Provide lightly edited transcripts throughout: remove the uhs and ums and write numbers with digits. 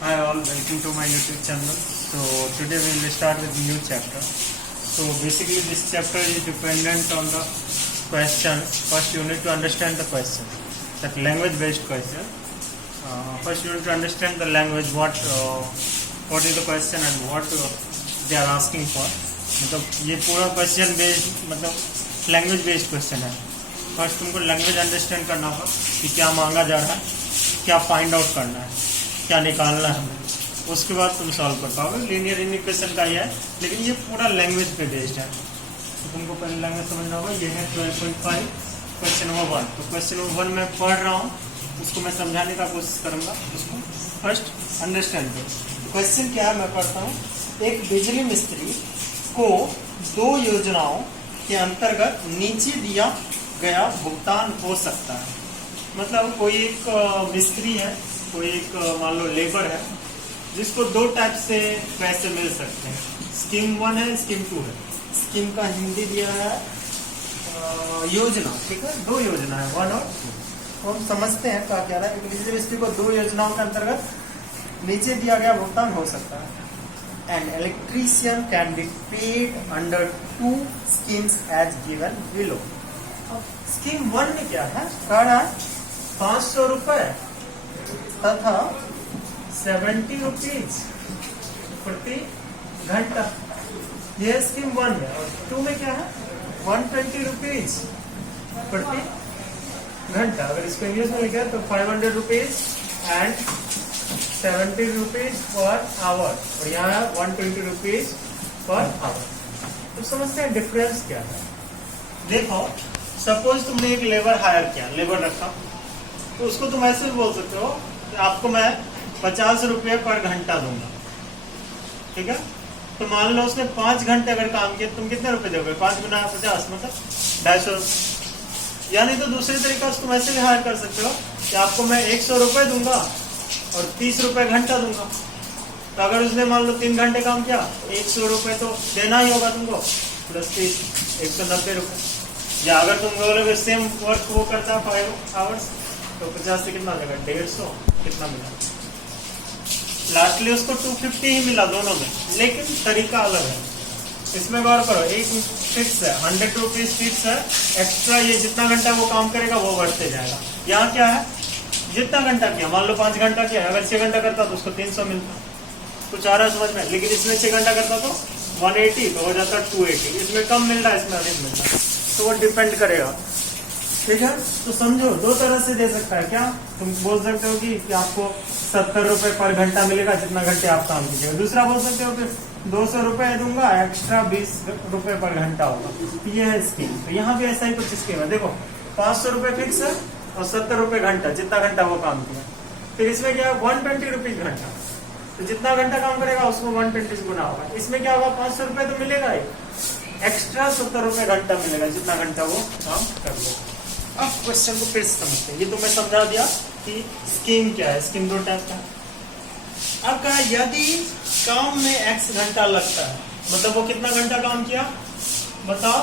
Hi all, welcome to my YouTube channel. So today we will start with new chapter. So basically this chapter is dependent on the question. First you need to understand the question, that language based question. First you need to understand the language, what is the question and what they are asking for. मतलब ये पूरा question based मतलब language based question है. First तुमको language understand करना होगा कि क्या मांगा जा रहा है, क्या फाइंड आउट करना है, क्या निकालना है हमें. उसके बाद तुम सॉल्व कर पाओगे. लीनियर इक्वेशन का ही है लेकिन ये पूरा लैंग्वेज पे बेस्ड है. तो तुमको पहले लैंग्वेज समझना होगा. ये है 12.5 क्वेश्चन नंबर 1. तो क्वेश्चन नंबर 1 मैं पढ़ रहा हूँ, उसको मैं समझाने का कोशिश करूँगा. उसको फर्स्ट अंडरस्टैंड करो. क्वेश्चन क्या है मैं पढ़ता हूँ. एक बिजली मिस्त्री को दो योजनाओं के अंतर्गत नीचे दिया गया भुगतान हो सकता है. मतलब कोई एक मिस्त्री है, कोई एक मान लो लेबर है जिसको दो टाइप से पैसे मिल सकते हैं. स्कीम 1 है, स्कीम 2 है. स्कीम का हिंदी दिया है योजना. ठीक है, दो योजना है, 1 और 2. तो हम समझते हैं क्या कह रहा है. एक बिजली मिस्त्री को दो योजनाओं के अंतर्गत नीचे दिया गया भुगतान हो सकता है. An electrician can be paid under 2 schemes as given below. Scheme 1 में क्या है, कह रहा है 500 रुपए तथा 70 रुपीज प्रति घंटा. यह स्कीम 1 है. और 2 में क्या है, 120 रुपीज प्रति घंटा. अगर इसको इंग्लिश में लिखा तो 500 rupees and 70 rupees per hour. और यहाँ है 120 रुपीज पर आवर. तो समझते हैं डिफरेंस क्या है. देखो, सपोज तुमने एक लेबर हायर किया, लेबर रखा, तो उसको तुम ऐसे भी बोल सकते हो कि आपको मैं 50 रुपये पर घंटा दूंगा. ठीक है. तो मान लो उसने 5 घंटे अगर काम किया, तुम कितने रुपए दोगे. 5 गुना 50 मतलब 250. यानी तो दूसरे तरीका से तुम ऐसे भी हायर कर सकते हो कि आपको मैं 100 रुपये दूंगा और 30 रुपये घंटा दूंगा. तो अगर उसने मान लो 3 घंटे काम किया, 100 रुपये तो देना ही होगा तुमको, प्लस 30 190 रुपये. या अगर तुम बोलोगे सेम वर्क वो करता है 5 आवर्स, तो 50 से कितना लगेगा, 150. कितना मिला, लास्टली उसको 250 ही मिला दोनों में, लेकिन तरीका अलग है. इसमें गौर करो, एक फिक्स है, 100 रुपीज फिक्स है. एक्स्ट्रा ये जितना घंटा वो काम करेगा वो बढ़ते जाएगा. यहाँ क्या है, जितना घंटा किया, मान लो 5 घंटा किया, अगर 6 घंटा करता तो उसको 300 मिलता. कुछ आ रहा है समझ में. लेकिन इसमें 6 घंटा करता तो 180, तो हो जाता 280. इसमें कम मिल रहा है, इसमें अधिक मिल रहा है. तो वो डिपेंड करेगा. ठीक है. तो समझो, दो तरह से दे सकता है. क्या तुम बोल सकते हो कि आपको 70 रुपए पर घंटा मिलेगा जितना घंटे आप काम कीजिएगा. दूसरा बोल सकते हो कि 200 रुपए दूंगा, एक्स्ट्रा 20 रुपए पर घंटा होगा. ये है स्कीम. तो यहाँ भी ऐसा ही कुछ स्कीम है. देखो, 500 रुपए फिक्स है और 70 रुपए घंटा, जितना घंटा वो काम किया. फिर इसमें क्या है, 120 रुपीज घंटा. तो जितना घंटा काम करेगा उसको 120 गुना होगा. इसमें क्या होगा, 500 रुपए तो मिलेगा ही, एक्स्ट्रा 70 रुपए घंटा मिलेगा जितना घंटा वो काम कर लो. अब क्वेश्चन को फिर समझते हैं. ये तो मैं समझा दिया कि स्कीम क्या है. स्कीम 2 टाइप का है. अब कहा, यदि काम में x घंटा लगता है, मतलब वो कितना घंटा काम किया बताओ,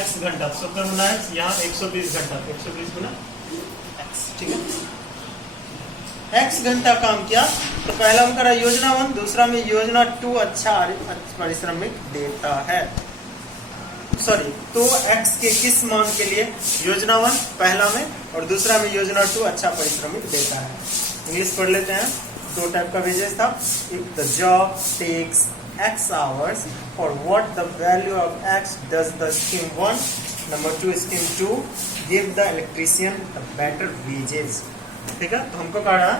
x घंटा. 70 गुना x, यहाँ 120 घंटा, 120 गुना x. ठीक है. x घंटा काम किया. तो पहला हम करा योजना 1, दूसरा में योजना 2 अच्छा पारिश्रमिक देता है. सॉरी, तो x के किस मान के लिए, योजना 1 पहला में और दूसरा में योजना 2 अच्छा परिश्रमिक देता है. इंग्लिश पढ़ लेते हैं. 2 टाइप का वेजेस था. If the job takes x hours, for what the value of x does the scheme 1, number 2 scheme 2 give the electrician the better wages. ठीक है. तो हमको कहा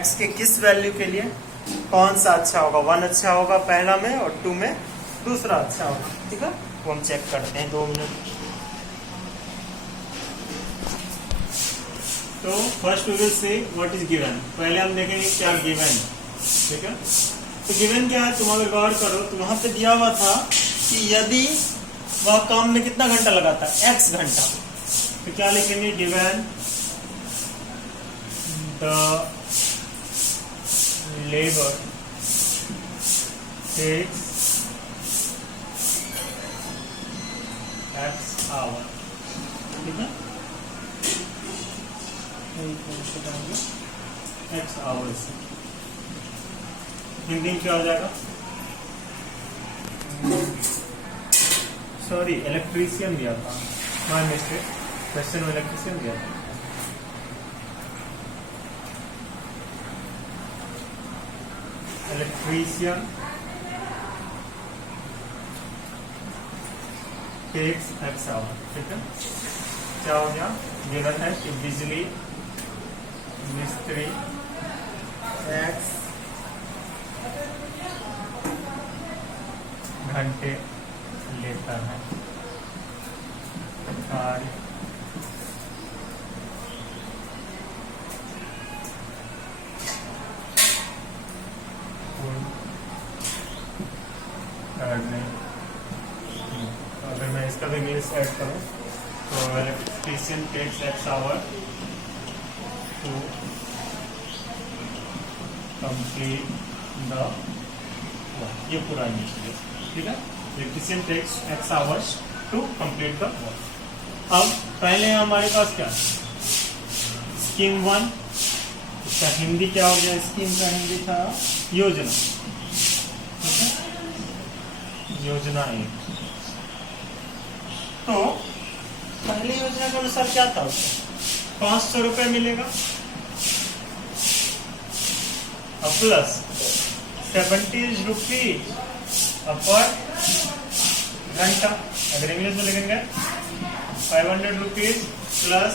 x के किस वैल्यू के लिए कौन सा अच्छा होगा. 1 अच्छा होगा पहला में और 2 में दूसरा अच्छा होगा. ठीक है. वो हम चेक करते हैं 2 मिनट. तो first we will see what is given. पहले हम देखेंगे क्या गिवन है. ठीक है. तो गिवन क्या है, तुम अगर गौर करो तो वहां पे दिया हुआ था कि यदि वह काम में कितना घंटा लगाता है, x घंटा. तो क्या लिखेंगे, given the labour takes x hour. ठीक है. x hours. हिंदी में क्या हो जाएगा? सॉरी, इलेक्ट्रीशियन दिया था, माय मिस्टेक, क्वेश्चन में इलेक्ट्रीशियन दिया था। इलेक्ट्रीशियन टेक्स एक्स आवर, ठीक है। क्या हो गया? गिवन है कि बिजली मिस्त्री एक्स घंटे लेता है कार्य करने। अगर मैं इसका भी इंग्लिश ऐड करूं तो electrician takes x hour to complete the work, ये पूरा इंग्लिश है, ठीक है। Electrician takes x hours to complete the work. अब पहले हमारे पास क्या स्कीम 1, इसका हिंदी क्या हो गया? स्कीम का हिंदी था योजना, ठीक है, योजना 1। तो पहली योजना के अनुसार क्या था? उसको 500 रुपए मिलेगा और प्लस 70 रुपीज पर घंटा। अगर इंग्लिश में लिखेंगे 500 rupees plus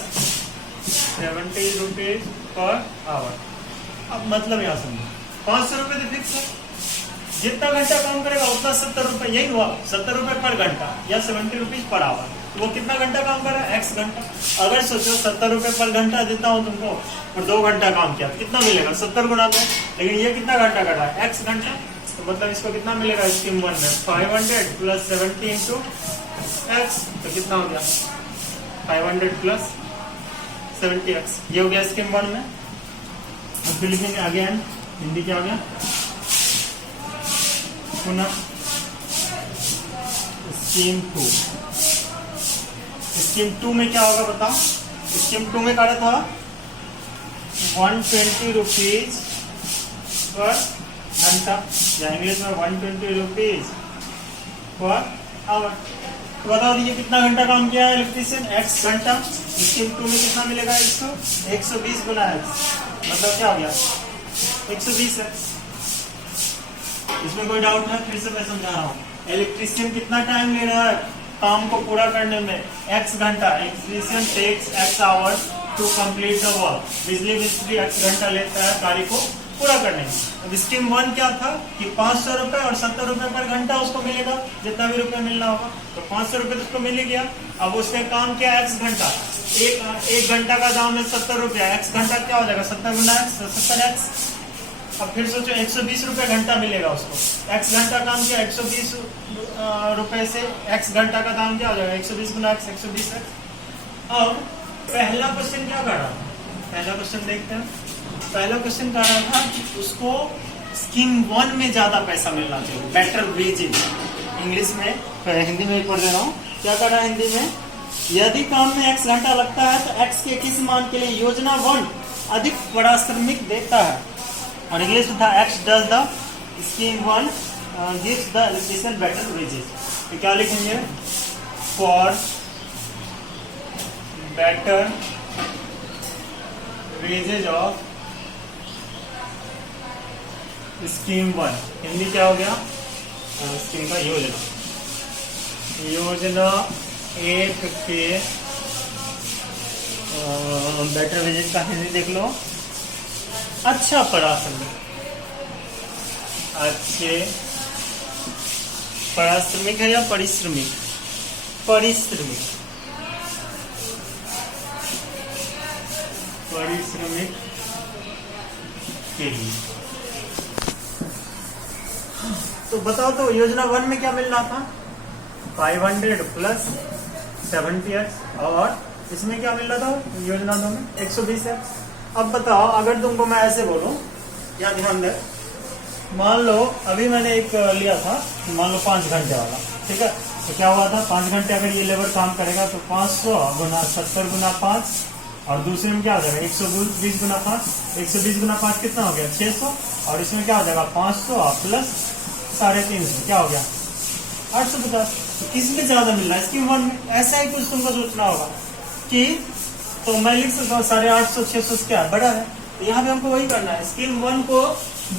70 rupees per hour. अब मतलब यहाँ समझो, 500 रुपए तो फिक्स है, जितना घंटा काम करेगा उतना 70 रुपए, यही हुआ 70 रुपए पर घंटा या 70 रुपीज पर आवर। तो वो कितना घंटा काम कर रहा है? एक्स घंटा। अगर सोचो 70 रुपए पर घंटा देता हूँ तुमको और 2 घंटा काम किया, कितना मिलेगा? 70 गुना 2। लेकिन ये कितना घंटा कर रहा है? एक्स घंटा। तो मतलब इसको कितना मिलेगा स्कीम 1 में? 500 प्लस 70 इंटू एक्स, तो कितना हो गया? 500 प्लस 70 एक्स, ये हो गया स्कीम 1 में। अब फिर लिखेंगे अगेन, हिंदी क्या हो गया? पुनः स्कीम 2। स्कीम 2 में क्या होगा बताओ? स्कीम 2 में क्या था? 120 रुपीज पर घंटा, या इंग्लिश में 120 रुपीज पर आवर। तो बताओ ये कितना घंटा काम किया है इलेक्ट्रीशियन? एक्स घंटा। स्कीम 2 में कितना मिलेगा? 120 गुना एक्स, मतलब क्या हो गया? 120 एक्स। इसमें कोई डाउट है? फिर से मैं समझा रहा हूँ। इलेक्ट्रीशियन कितना टाइम ले रहा है काम को पूरा करने में? एक्स घंटा। Electrician takes x hours to complete the work. बिजली मिस्त्री एक्स घंटा लेता है कार्य को पूरा करने में। अब स्कीम 1 क्या था कि 500 रुपए और 70 रुपए पर घंटा उसको मिलेगा, जितना भी रुपए मिलना होगा। तो 500 रुपए तो उसको मिल ही गया। अब उसने काम किया एक्स घंटा, एक घंटा का दाम है 70 रुपया, एक्स घंटा क्या हो जाएगा? 70 गुना एक्स, 70 एक्स। अब फिर सोचो 120 रुपए घंटा मिलेगा उसको। एक्स घंटा काम किया, 120 रुपए से एक्स घंटा का दाम क्या हो जाएगा? 120 गुना एक्स, 120 एक्स। अब पहला क्वेश्चन क्या कर रहा था? पहला क्वेश्चन देखते हैं। पहला क्वेश्चन कर रहा था कि उसको स्कीम 1 में ज्यादा पैसा मिलना चाहिए, बेटर वेजेज। इंग्लिश में, हिंदी में एक पढ़ दे रहा हूँ। क्या कर रहा है हिंदी में? यदि काम में एक्स घंटा लगता है तो एक्स के किस मान के लिए योजना 1 अधिक पारिश्रमिक देता है? और इंग्लिश में था x does the scheme 1 gives the electrician better wages. तो क्या लिखेंगे? For better wages of scheme 1। Hindi क्या हो गया? स्कीम का योजना, योजना 1 के बेटर वेजेज का हिंदी देख लो। अच्छा पारिश्रमिक, अच्छे पारिश्रमिक है या परिश्रमिक? परिश्रमिक, परिश्रमिक के लिए। तो बताओ तो योजना 1 में क्या मिलना था? 500 प्लस 70x, और इसमें क्या मिल रहा था योजना 2 में? 120x। अब बताओ, अगर तुमको मैं ऐसे बोलूं, या ध्यान दे, मान लो अभी मैंने एक लिया था, मान लो 5 घंटे वाला, ठीक है। तो क्या हुआ था? 5 घंटे अगर ये लेबर काम करेगा तो 500 गुना 70 गुना 5, और दूसरे में क्या हो जाएगा 120 गुना 5, 120 गुना 5 कितना हो गया 600, और इसमें क्या हो जाएगा 500 प्लस 350 क्या हो गया 850। तो किसमें ज्यादा मिल रहा है स्कीम 1 में? ऐसा ही कुछ तुमको सोचना होगा कि तो मैं लिख सकता हूँ 850 600 क्या है बड़ा है, तो यहाँ पे हमको वही करना है स्कीम 1 को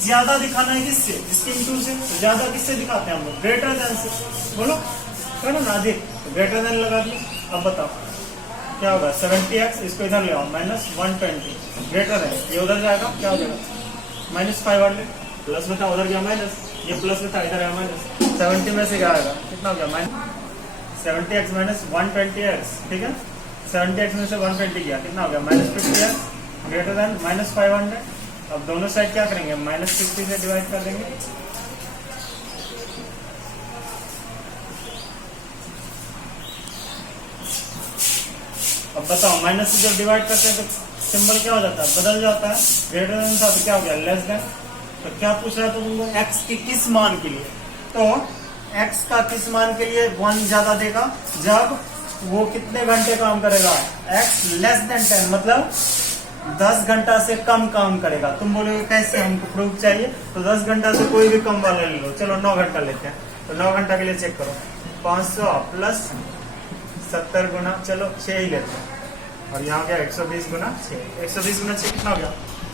ज्यादा दिखाना है किससे स्कीम 2 से, तो ज्यादा किससे दिखाते हैं हम लोग ग्रेटर देन से, बोलो है ना अधिक, तो ग्रेटर देन लगा दिए। अब बताओ क्या होगा 70x, इसको इधर ले आओ -120 ग्रेटर है, ये उधर जाएगा क्या हो जाएगा -500, प्लस में था उधर गया माइनस, ये प्लस में था इधर आया माइनस, 70 में से क्या आएगा कितना हो गया 70x -120x, ठीक है 70x में से 120 गया कितना हो गया -50x ग्रेटर देन -500। अब दोनों साइड क्या करेंगे -50 से डिवाइड कर देंगे, अब बताओ माइनस से जब डिवाइड करते हैं तो सिंबल क्या हो जाता है बदल जाता है, ग्रेटर देन था तो क्या हो गया लेस देन। तो क्या पूछ रहा था तुमको x की किस मान के लिए, तो x का किस मान के लिए 1 ज्यादा देगा जब वो कितने घंटे काम करेगा x लेस देन 10, मतलब 10 घंटा से कम काम करेगा। तुम बोलोगे कैसे हमको प्रूफ चाहिए, तो 10 घंटा से कोई भी कम वाला ले लो, चलो 9 घंटा लेते हैं, तो 9 घंटा के लिए चेक करो 500 प्लस 70 गुना चलो 6 ही लेते हैं, और यहाँ गया 120 गुना 6, 120 गुना 6 कितना हो गया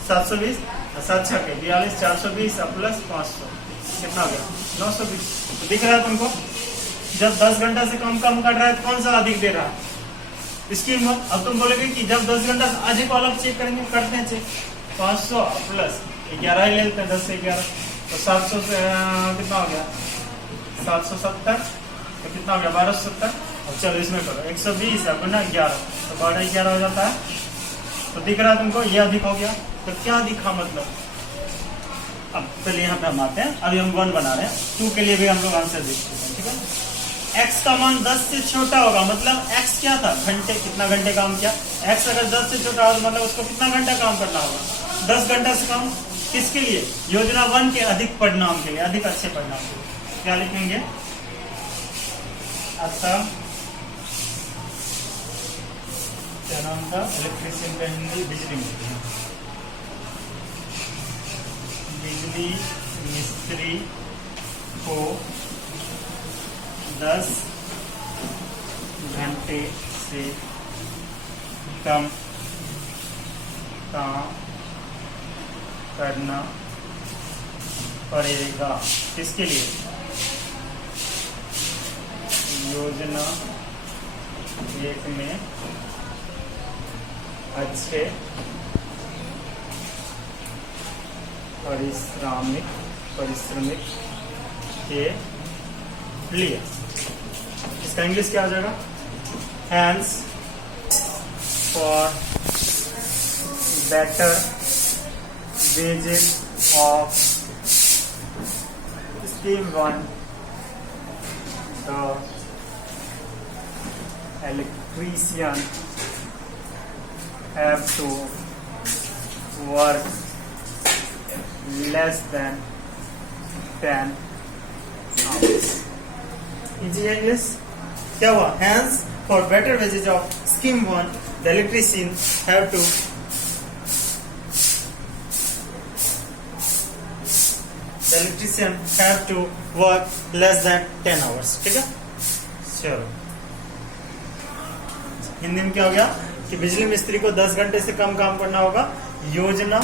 720, 7 6 के 42, 420 प्लस 500 कितना हो गया 920। तो दिख रहा है तुमको जब 10 घंटा से कम काम कर रहा है तो कौन सा अधिक दे रहा है इसकी हिम्मत। अब तुम बोलोगे कि जब 10 घंटा से अधिक वाला चेक करेंगे, करते हैं चेक 500 प्लस 11 ही ले लेते हैं 10 से 11, तो 700 से कितना हो गया 770, तो कितना हो गया 1270। अब चलो इसमें करो 120 गुना 11, तो 12 11 हो जाता है, तो दिख रहा है तुमको ये अधिक हो गया। तो क्या दिखा मतलब, अब पहले यहाँ पे हम आते हैं, अभी हम 1 बना रहे हैं, 2 के लिए भी हम लोग आंसर देखते हैं, ठीक है। x का मान 10 से छोटा होगा, मतलब x क्या था घंटे, कितना घंटे काम किया, x अगर 10 से छोटा होगा मतलब उसको कितना घंटा काम करना होगा 10 घंटा से कम, किसके लिए योजना 1 के अधिक परिणाम के लिए, अधिक अच्छे परिणाम के लिए क्या लिखेंगे अतः क्या नाम था इलेक्ट्रिशियन का हिंदी बिजली मिस्त्री, बिजली मिस्त्री को 10 घंटे से कम काम करना पड़ेगा, किसके लिए योजना 1 में अच्छे परिश्रमिक के लिए। इसका इंग्लिश क्या हो जाएगा hands for better wages of scheme 1 the electrician have to work less than 10 hours. Easy English क्या हुआ hence for better wages of scheme 1 the electrician have to work less than 10 hours, ठीक है। चलो हिंदी में क्या हो गया कि बिजली मिस्त्री को 10 घंटे से कम काम करना होगा योजना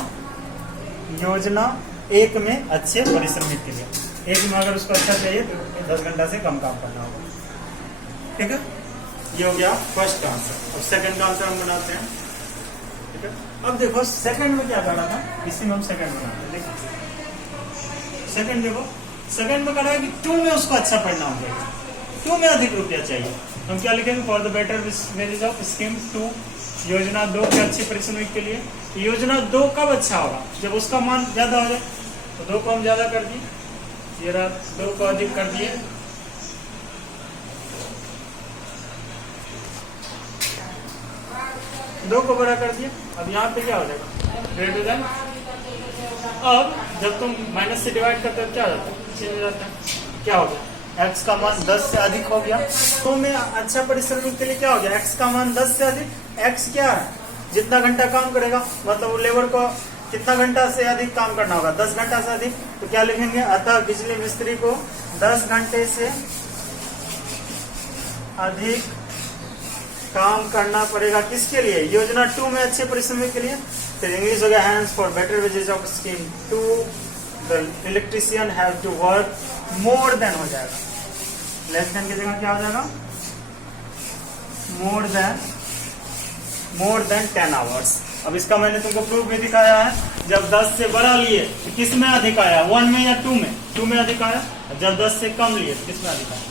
1 में अच्छे परिश्रमिक के लिए, 1 में अगर उसको अच्छा चाहिए तो 10 घंटा से कम काम करना होगा, ठीक है। ये हो गया फर्स्ट का आंसर। अब सेकंड का आंसर हम बनाते हैं, ठीक है। अब देखो सेकंड में क्या करना था, इसी में हम सेकंड बनाते हैं। देखो सेकंड देखो, सेकंड में करना है कि 2 में उसको अच्छा परिणाम देगा, 2 में अधिक रुपया चाहिए, हम क्या लिखेंगे for the better wages of scheme 2 योजना 2 के अच्छे परिश्रमिक के लिए। योजना 2 कब अच्छा होगा जब उसका मान ज्यादा हो जाए, तो 2 को हम ज्यादा कर दिए, ये रहा 2 को अधिक कर दिए, दो को बड़ा कर दिया। अब यहाँ पे क्या हो जाएगा ग्रेटर देन, अब जब तुम माइनस से डिवाइड करते हो क्या हो जाता है पीछे हो जाता है, क्या हो गया x का मान 10 से अधिक हो गया, तो मैं अच्छा परिश्रमिक के लिए क्या हो गया x का मान 10 से अधिक, x क्या है जितना घंटा काम करेगा मतलब वो लेबर को कितना घंटा से अधिक काम करना होगा, 10 घंटा से अधिक, तो क्या लिखेंगे, अतः बिजली मिस्त्री को 10 घंटे से अधिक काम करना पड़ेगा। किसके लिए, योजना 2 में अच्छे परिश्रमी के लिए। फिर इंग्लिश हो गया, hence for better wages of scheme 2 the electrician have to work more than हो जाएगा, लेस देन की जगह क्या हो जाएगा, मोर देन 10 आवर्स। अब इसका मैंने तुमको प्रूफ भी दिखाया है, जब 10 से बड़ा लिए तो किस में अधिक आया, 1 में या 2 में, 2 में अधिक आया। जब 10 से कम लिए तो किस में अधिक आया।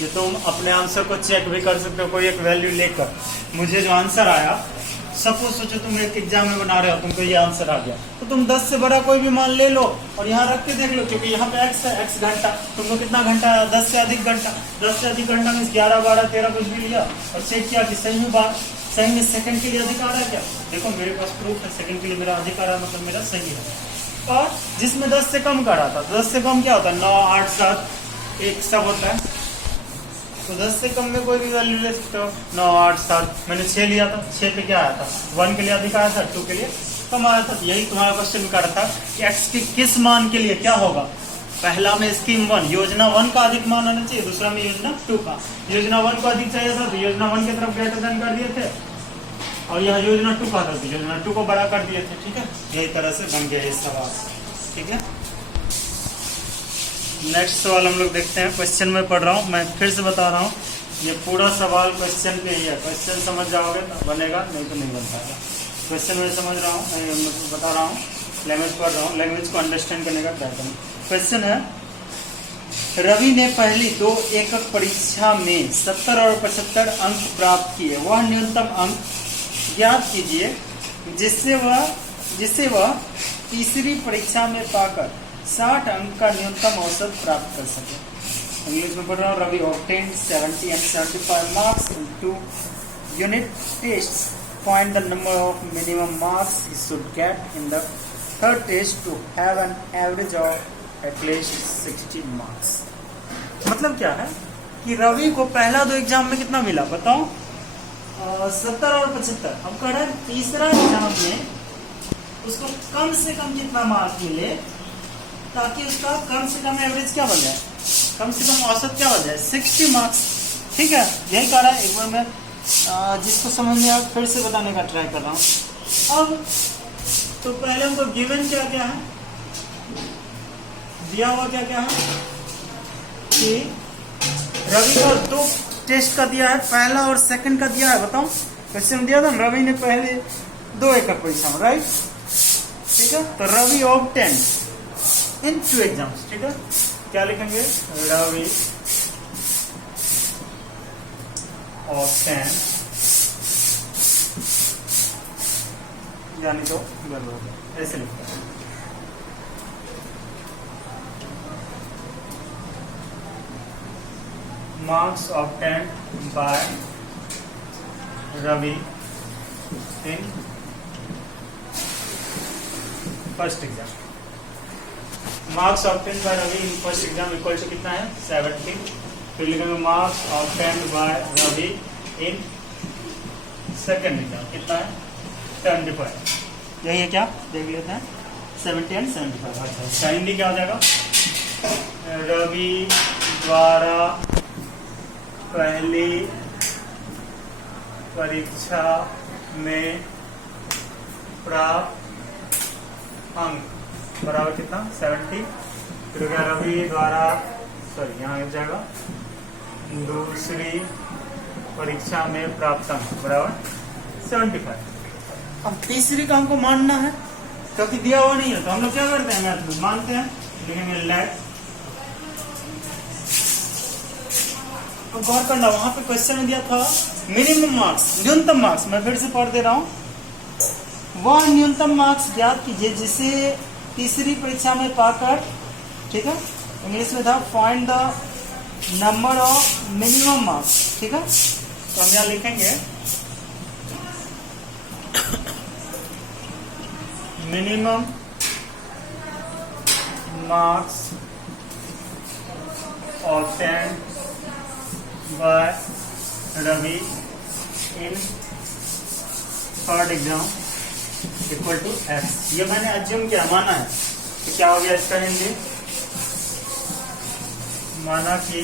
ये तुम अपने आंसर को चेक भी कर सकते हो, कोई एक वैल्यू लेकर। मुझे जो आंसर आया, सपोज सोचो तुम एक एग्जाम में बना रहे हो, तुमको ये आंसर आ गया, तो तुम 10 से बड़ा कोई भी मान ले लो और यहाँ रख के देख लो, क्योंकि यहाँ पे x है, x घंटा, तुमको कितना घंटा है, 10 से अधिक घंटा। 10 से अधिक घंटा में 11, 12, 13 कुछ भी लिया और चेक किया कि सही में बात, सही में सेकंड के लिए अधिक आ रहा है क्या। देखो मेरे पास प्रूफ है, सेकंड के लिए मेरा अधिक आ रहा है, मतलब मेरा सही है। और जिसमें 10 से कम का रहा था, 10 से कम क्या होता है, 9, 8, 7, एक सब होता है, तो 10 से कम में कोई भी वैल्यू ले सकते हो। 9, 8, 7, मैंने 6 लिया था, 6 पे क्या आया था, 1 के लिए अधिक आया था, 2 के लिए कम आया था। यही तुम्हारा क्वेश्चन कर रहा था कि x के किस मान के लिए क्या होगा। पहला में स्कीम 1, योजना 1 का अधिक मान आना चाहिए, दूसरा में योजना 2 का। योजना 1 को अधिक चाहिए था तो योजना 1 की तरफ ग्रेटर देन कर दिए थे, और यहाँ योजना 2 का था तो योजना 2 को बड़ा कर दिए थे। ठीक है, यही तरह से बन गया ये सवाल। ठीक है, नेक्स्ट सवाल हम लोग देखते हैं। क्वेश्चन में पढ़ रहा हूँ, मैं फिर से बता रहा हूँ, ये पूरा सवाल क्वेश्चन पे ही है। क्वेश्चन समझ जाओगे तो बनेगा, नहीं तो नहीं बन पाएगा। क्वेश्चन में समझ रहा हूँ, बता रहा हूँ, लैंग्वेज पढ़ रहा हूँ, लैंग्वेज को अंडरस्टैंड करने का ट्राई करूँ। क्वेश्चन है, रवि ने पहली 2 एकक परीक्षा में 70 और 75 अंक प्राप्त किए, वह न्यूनतम अंक ज्ञात कीजिए जिससे वह तीसरी परीक्षा में पाकर 60 अंक का न्यूनतम औसत प्राप्त कर सके। इंग्लिश में पढ़ रहा हूँ, Ravi obtained 70 and 75 marks in 2 unit tests. Find the number of minimum marks he should get in the third test to have an average of at least 60 marks. मतलब क्या है कि रवि को पहला 2 एग्जाम में कितना मिला बताओ, 70 और 75। अब कह रहा है तीसरा एग्जाम में उसको कम से कम कितना मार्क्स मिले ताकि उसका कम से कम एवरेज क्या बन जाए, कम से कम औसत क्या बन जाए, 60 मार्क्स। ठीक है, यही कह रहा है। एक बार मैं जिसको समझ में आया फिर से बताने का ट्राई कर रहा हूँ। अब तो पहले हमको गिवन क्या क्या है, दिया हुआ क्या क्या है कि रवि का 2 टेस्ट का दिया है, पहला और सेकंड का दिया है। बताओ क्वेश्चन दिया था रवि ने पहले 2 एकक परीक्षा में, राइट। ठीक है, तो रवि obtained इन 2 एग्जाम्स। ठीक है, क्या लिखेंगे, रवि obtained, यानी तो ऐसे लिखते हैं, marks obtained by Ravi in first exam. Marks obtained by Ravi in first exam equal to कितना है, 70। फिर लिखेंगे marks obtained by Ravi in second exam कितना है, 75। यही है क्या, देख लेते हैं, 70 and 75। अच्छा, हिंदी क्या हो जाएगा, रवि द्वारा पहली परीक्षा में प्राप्त अंक बराबर कितना, 70। फिर क्या, रवि द्वारा यहाँ हो जाएगा दूसरी परीक्षा में प्राप्त अंक बराबर 75। अब तीसरी का हमको मानना है क्योंकि दिया हुआ नहीं है, तो हम लोग क्या करते हैं, मैथ में मानते हैं, लिखेंगे लेट। तो गौर करना, वहां पे क्वेश्चन में दिया था मिनिमम मार्क्स, न्यूनतम मार्क्स। मैं फिर से पढ़ दे रहा हूं, वह न्यूनतम मार्क्स ज्ञात कीजिए जिसे तीसरी परीक्षा में पाकर, ठीक है, इंग्लिश में था find the number of minimum marks. ठीक है, तो हम यहाँ लिखेंगे minimum marks obtained by Ravi in third exam equal to x. ये मैंने अज्यूम किया, माना है, तो क्या हो गया इसका हिंदी? माना कि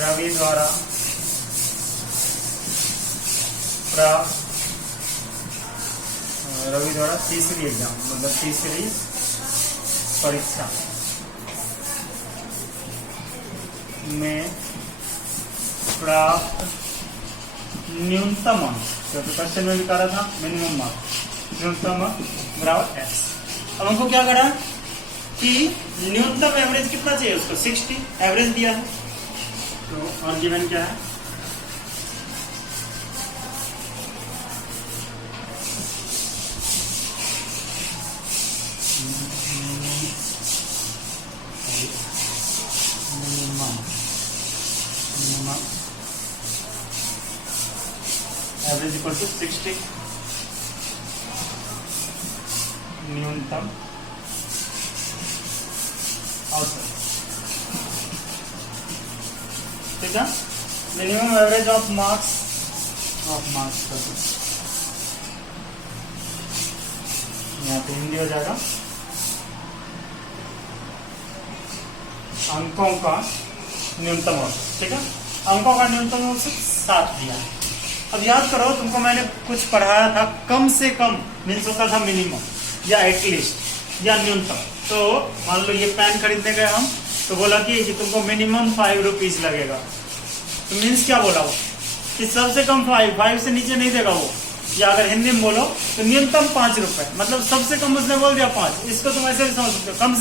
रवि द्वारा प्राप्त, रवि द्वारा तीसरी एग्जाम मतलब तीसरी परीक्षा में प्राप्त न्यूनतम अंक, क्योंकि क्वेश्चन में भी कह रहा था मिनिमम मार्क्स, न्यूनतम बराबर एक्स। अब हमको क्या करा कि न्यूनतम एवरेज कितना चाहिए उसको? 60 एवरेज दिया है, तो और गिवन क्या है? एवरेज इक्वल टू 60 न्यूनतम औसत, ठीक है। मिनिमम एवरेज ऑफ मार्क्स यहाँ पे हिंदी हो जाएगा, अंकों का न्यूनतम औसत, ठीक है। अंकों का न्यूनतम औसत 7 दिया है। अब याद करो, तुमको मैंने कुछ पढ़ाया था, कम से कम मीन्स होता था मिनिमम या एटलीस्ट या न्यूनतम। तो मान लो ये पेन खरीदने गए हम, तो बोला कि तुमको मिनिमम 5 रुपीज लगेगा, तो मीन्स क्या बोला वो कि सबसे कम 5 से नीचे नहीं देगा वो, या अगर हिंदी में बोलो तो न्यूनतम 5 रुपए, मतलब सबसे कम उसने बोल दिया 5। इसको तुम ऐसे भी समझ सकते हो, कम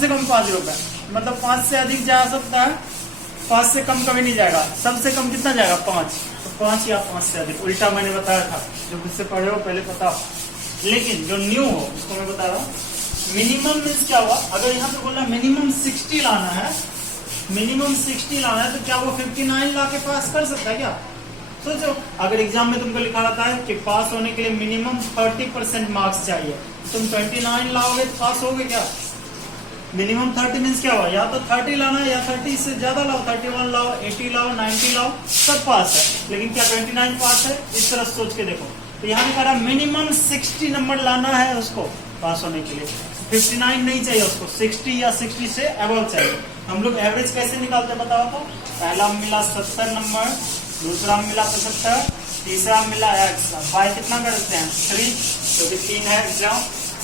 से कम 5 रुपए, मतलब 5 से अधिक जा सकता है, 5 से कम कभी नहीं जाएगा। सबसे कम कितना जाएगा? 5, तो 5 या 5 से अधिक, उल्टा मैंने बताया था, जो मुझसे पढ़े हो पहले पता। लेकिन जो न्यू हो उसको मैं बता रहा हूँ। मिनिमम मीन्स क्या हुआ? अगर यहाँ पे बोला मिनिमम 60 लाना है, तो क्या वो 59 ला के पास कर सकता है क्या? सोचो, अगर एग्जाम में तुमको लिखा रहता है कि पास होने के लिए मिनिमम 30% मार्क्स चाहिए, तुम 29 लाओगे तो पास होगे क्या? मिनिमम 30 मीन्स क्या हुआ? या तो 30 लाना है या 30 से ज्यादा लाओ, 31 लाओ, 80 लाओ, 90 लाओ, सब पास है। लेकिन क्या 29 पास है? इस तरह सोच के देखो। तो यहाँ पे कह रहा मिनिमम 60 नंबर लाना है उसको पास होने के लिए, 59 नहीं चाहिए उसको, 60 या 60 से अबव चाहिए। हम लोग एवरेज कैसे निकालते बताओ तो? पहला मिला 70 नंबर, दूसरा मिला 75, तीसरा मिला x, बाय कितना करते हैं? 3, क्योंकि 3 है एग्जाम।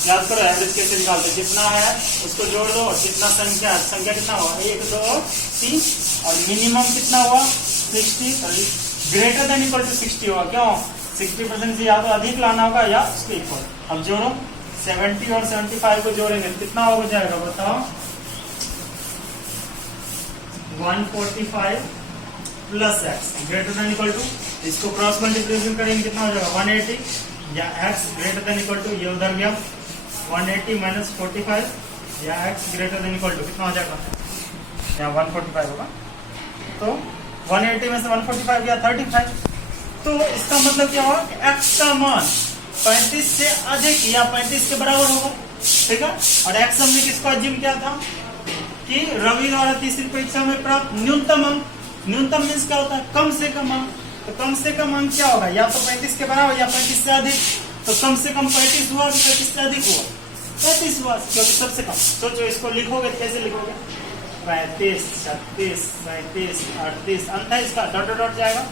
याद करो एवरेज कैसे निकालते हैं, जितना है उसको जोड़ दो और जितना संख्या कितना हुआ? 1, 2, 3, और मिनिमम कितना हुआ? 60, ग्रेटर देन इक्वल टू 60 हुआ। क्यों? 60% से या तो अधिक लाना होगा या उसके इक्वल। अब जोड़ो, 70 और 75 को जोड़ेंगे कितना हो जाएगा बताओ? 145 plus x greater than equal to, इसको क्रॉस मल्टीप्लिकेशन करेंगे कितना हो जाएगा? 180, या x greater than equal to, ये उधर गया 180 माइनस 45, या x greater than equal to कितना हो जाएगा? यहाँ 145 होगा, तो 180 में से 145 गया 35। तो इसका मतलब क्या होगा? एक्स का मान 35 से अधिक या 35 के बराबर होगा, ठीक है। और एक्स हमने किसको अज्यूम किया था कि रवि द्वारा तीसरी परीक्षा में प्राप्त न्यूनतम अंक। न्यूनतम मीन्स क्या होता है? कम से कम अंक। तो कम से कम अंक क्या होगा? या तो 35 के बराबर या 35 से अधिक। तो कम से कम 35 हुआ कि 35 से अधिक हुआ? 35 हुआ, क्योंकि सबसे कम। सोचो इसको लिखोगे कैसे लिखोगे? 35, 36, 37, 38, अंत है इसका, डॉट डॉट जाएगा।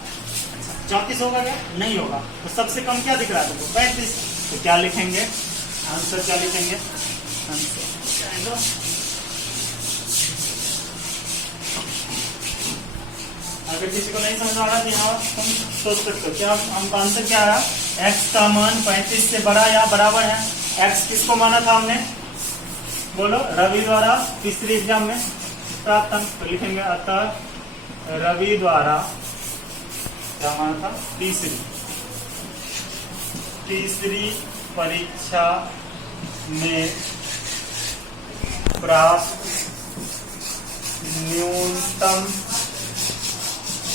34 होगा क्या? नहीं होगा। तो सबसे कम क्या दिख रहा है तुमको? 35। तो क्या लिखेंगे आंसर? क्या लिखेंगे आंसर? अगर किसी को नहीं समझ आ रहा तो यहाँ तुम सोच सकते हो क्या हमका आंसर क्या है? एक्स का मान 35 से बड़ा या बराबर है। एक्स किसको माना था हमने? बोलो, रवि द्वारा तीसरी एग्जाम में प्राप्त अंक। तो लिखेंगे अतः रवि द्वारा क्या माना था? तीसरी परीक्षा में प्राप्त न्यूनतम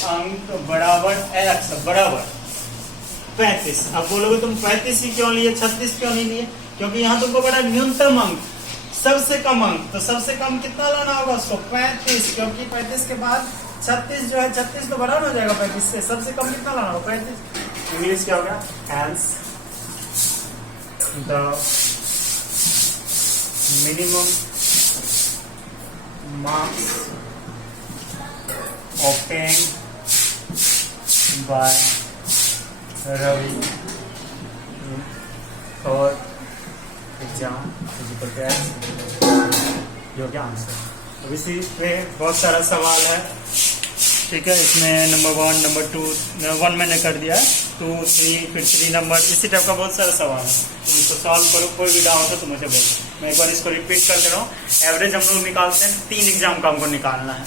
अंक बराबर एक्स बराबर 35। अब बोलोगे तुम 35 ही क्यों लिए, 36 क्यों नहीं लिए? क्योंकि यहाँ तुमको बड़ा न्यूनतम अंक, सबसे कम अंक। तो सबसे कम कितना लाना होगा उसको? 35, क्योंकि 35 के बाद 36 जो है, 36 तो बड़ा हो जाएगा 35 से। सबसे कम कितना लाना होगा? 35। इंग्लिश क्या होगा? Hence the minimum marks obtained by Ravi for exam physical test, ये हो गया आंसर। अब इसी में बहुत सारा सवाल है, ठीक है। इसमें नंबर 1, नंबर 2, 1 मैंने कर दिया है, 2, 3, फिर 3 नंबर, इसी टाइप का बहुत सारा सवाल है। तुम इसको सॉल्व करो, कोई भी डाउट हो तो मुझे बोलो। मैं एक बार इसको रिपीट कर दे रहा हूँ। एवरेज हम लोग निकालते हैं, 3 एग्जाम का हमको निकालना है,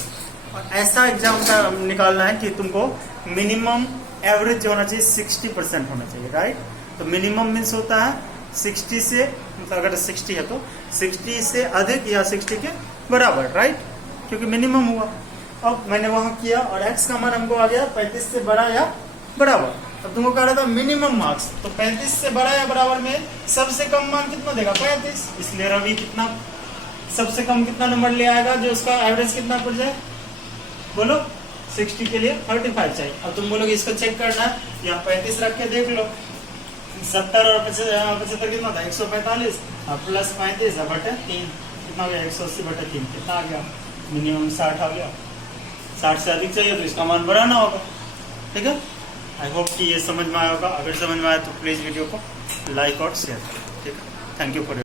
और ऐसा एग्जाम का निकालना है कि तुमको मिनिमम एवरेज जो होना चाहिए 60% होना चाहिए, राइट। तो मिनिमम मीन्स होता है 60 से, मतलब अगर 60 है तो 60 से अधिक या 60 के बराबर, राइट, क्योंकि मिनिमम हुआ। अब मैंने वहां किया और x का मान हमको आ गया 35 से बड़ा या बराबर। अब तुमको कह रहा था मिनिमम मार्क्स, तो 35 से बड़ा या बराबर में सबसे कम मान कितना देगा? 35। इसलिए रवि कितना सबसे कम कितना नंबर ले आएगा जो उसका एवरेज कितना पड़ जाए? बोलो। 60 के लिए 35 चाहिए। अब तुम बोलोगे इसको चेक करना है, यहाँ 35 रख के देख लो। 70 और 75 कितना था? 145 और प्लस 35 बटे 3 कितना हो गया? 180 बटे 3 कितना आ गया? मिनिमम 60 आ गया। 60 से अधिक चाहिए तो इसका मान बढ़ाना होगा, ठीक है। आई होप कि ये समझ में आया होगा। अगर समझ में आया तो प्लीज़ वीडियो को लाइक और शेयर करें, ठीक है। Thank you for